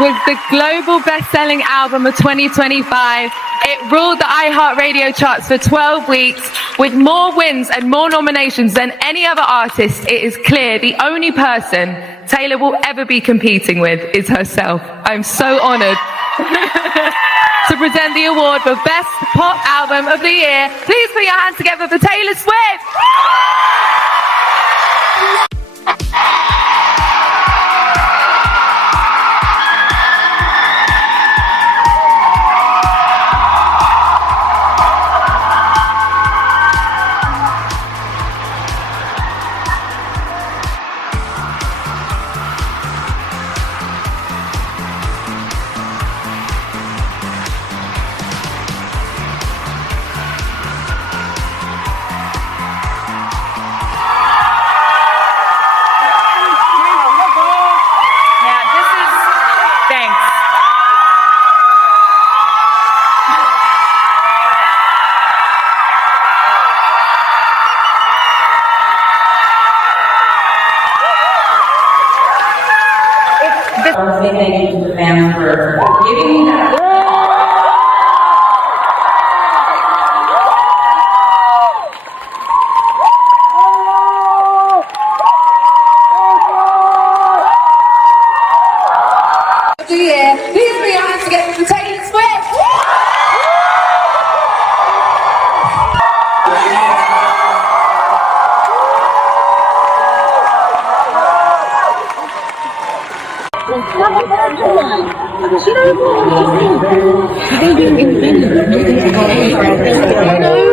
was the global best-selling album of 2025. It ruled the iHeartRadio charts for 12 weeks. With more wins and more nominations than any other artist, it is clear the only person Taylor will ever be competing with is herself. I'm so honored to present the award for Best Pop Album of the Year. Please put your hands together for Taylor Swift. Thank you to the fans for giving me that. Please put your hands together for Taylor Swift.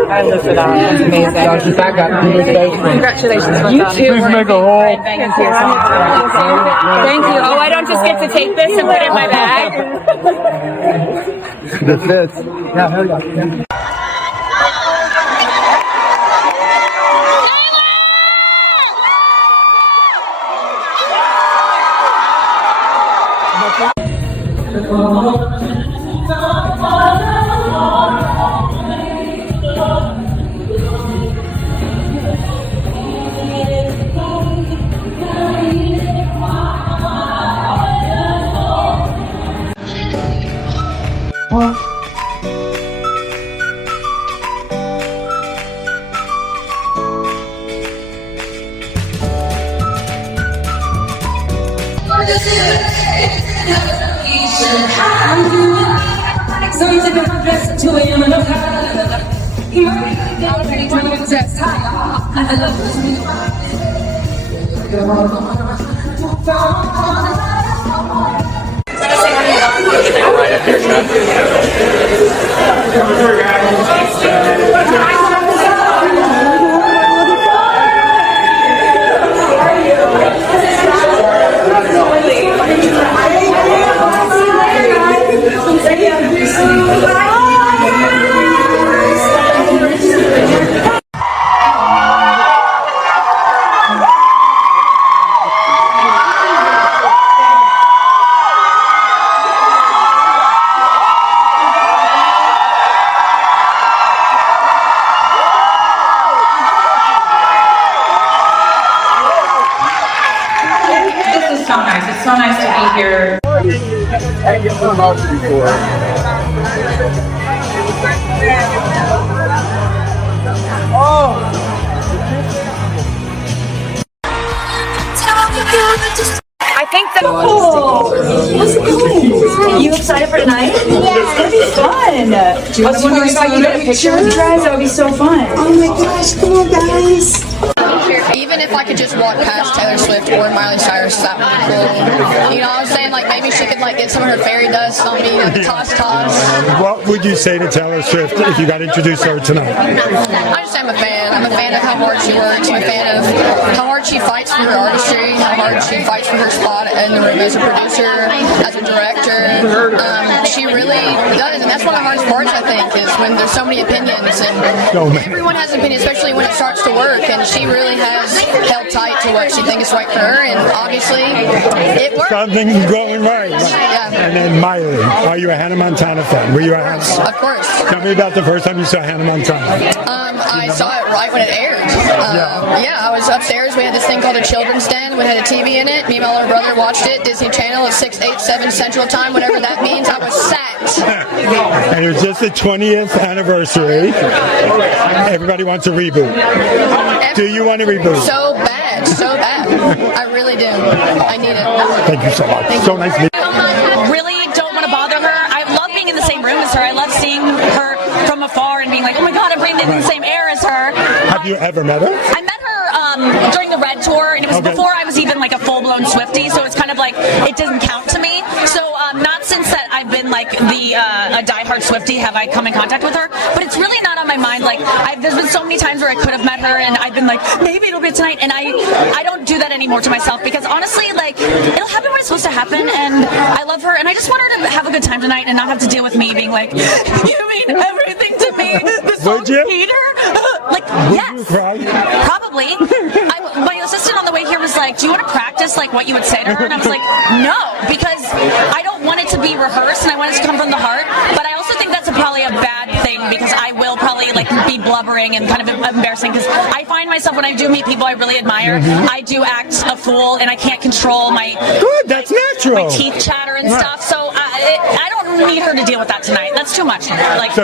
I live for that. That's amazing. Congratulations. You too. Please make a hole. Thank you. Oh, I don't just get to take this and put it in my bag. That fits. Yeah, hell yeah. It's so nice to be here. I get one out before. I think that. Oh, you excited for tonight? Yeah. It's gonna be fun. Do you want to if I can get a picture with you guys? That would be so fun. Oh my gosh, come on, guys. Even if I could just walk past Taylor Swift or Miley Cyrus, that would be cool. You know what I'm saying? Like maybe she could like get some of her fairy dust on me, like toss. What would you say to Taylor Swift if you got introduced to her tonight? I just am a fan. I'm a fan of how hard she works. I'm a fan of how hard she fights for her artistry, how hard she fights for her spot in the room as a producer, as a director. She really does, and that's one of the hardest parts, I think, is when there's so many opinions, and everyone has opinions, especially when it starts to work, and she really has held tight to what she thinks is right for her, and obviously it worked. Something's going right. Yeah. And then Miley, are you a Hannah Montana fan? Were you a Hannah? Of course. Tell me about the first time you saw Hannah Montana. I saw it right when it aired. I was upstairs we had this thing called a children's den. We had a TV in it. Me and my older brother watched it. Disney Channel at 6, 8, 7 Central Time, whatever that means. I was set. And it was just the 20th anniversary. Everybody wants a reboot. Do you want a reboot? So bad, so bad. I really do. I need it. Thank you so much. So nice meeting you. Really don't want to bother her. I love being in the same room as her. I love seeing her from afar and being like, oh my God, I'm breathing in the same air as her. Have you ever met her? I met her during the Red Tour, and it was before I was even like a full-blown Swiftie, so it's kind of like, it doesn't count to me. So not since that I've been like a diehard Swiftie have I come in contact with her, but it's really not on my mind. Like, there's been so many times where I could have met her, and I've been like, maybe it'll be tonight, and I don't do that anymore to myself, because honestly, like, it'll happen when it's supposed to happen, and I love her, and I just want her to have a good time tonight and not have to deal with me being like, you mean everything to me. Would you? Peter? Like, yes. Would you cry? Probably. My assistant on the way here was like, do you want to practice like what you would say to her? And I was like, no, because I don't want it to be rehearsed and I want it to come from the heart. But I also think that's probably a bad thing, because I will probably like be blubbering and kind of embarrassing, because I find myself when I do meet people I really admire, I do act a fool and I can't control my Good, that's natural. my teeth chatter and stuff. So I don't need her to deal with that tonight. That's too much. Like.